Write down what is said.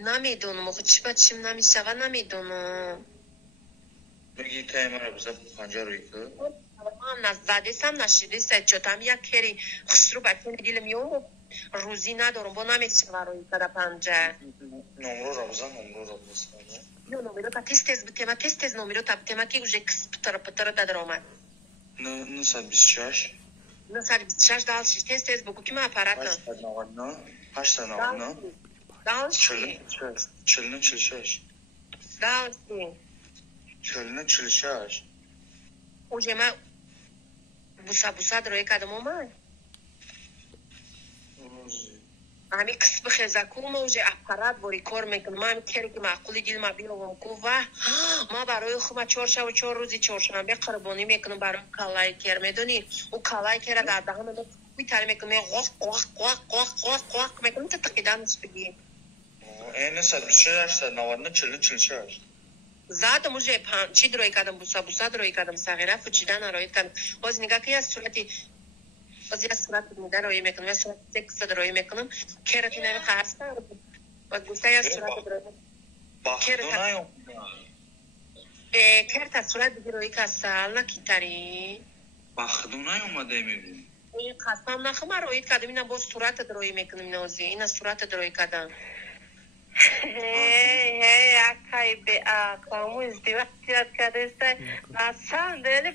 نمیدونم آخه چی بچیم نمیشوه نمیدونم بگی تایمه رو بزن پنجه روی که هم نزدیستم نشیدی سجاتم یک کری خسرو بکنی دیلم یوم روزی ندارم با نمیشوه روی کده پنجه نمرو رو بزن یو نومیرو تا تست بتیما تست نومیرو تا بتیما که уже کس پتر دادر آمد 926 926 دالشی تست بگو که ما اپاراتم 899 دالشی 46 دالشی 46 уже ما بوسا دروی کدم آمد همی کس بخیزه کنم اوجه اپارات باری کار میکنم من کاری که معقولی دیل ما بیاوم کو و ما برای خود 4 روزی چهارشنبه قربانی میکنم برای کالای کر میدونی او کالای کر در دهان من میتره میکنم قاق میکنم تا تقیدانش بگیم این 126 899 زادم اوجه چی دروی کدم بوسا دروی کدم صغیره فچیدن آرایت کدم باز نگاه که از صورتی باز یه صورت میده روی میکنم یا صورت تکس روی میکنم کرتی نمی خواستم باز گوسته یا صورت روی باختو کرت از صورت دیگه روی که سال نکیتاری باختو اومده میبینی این قسم نخم روی کدم اینا باز صورت روی میکنم نوزی اینا صورت روی کدم هی اکای به اقامو ازدیوه زیاد کرده است اصلا دلی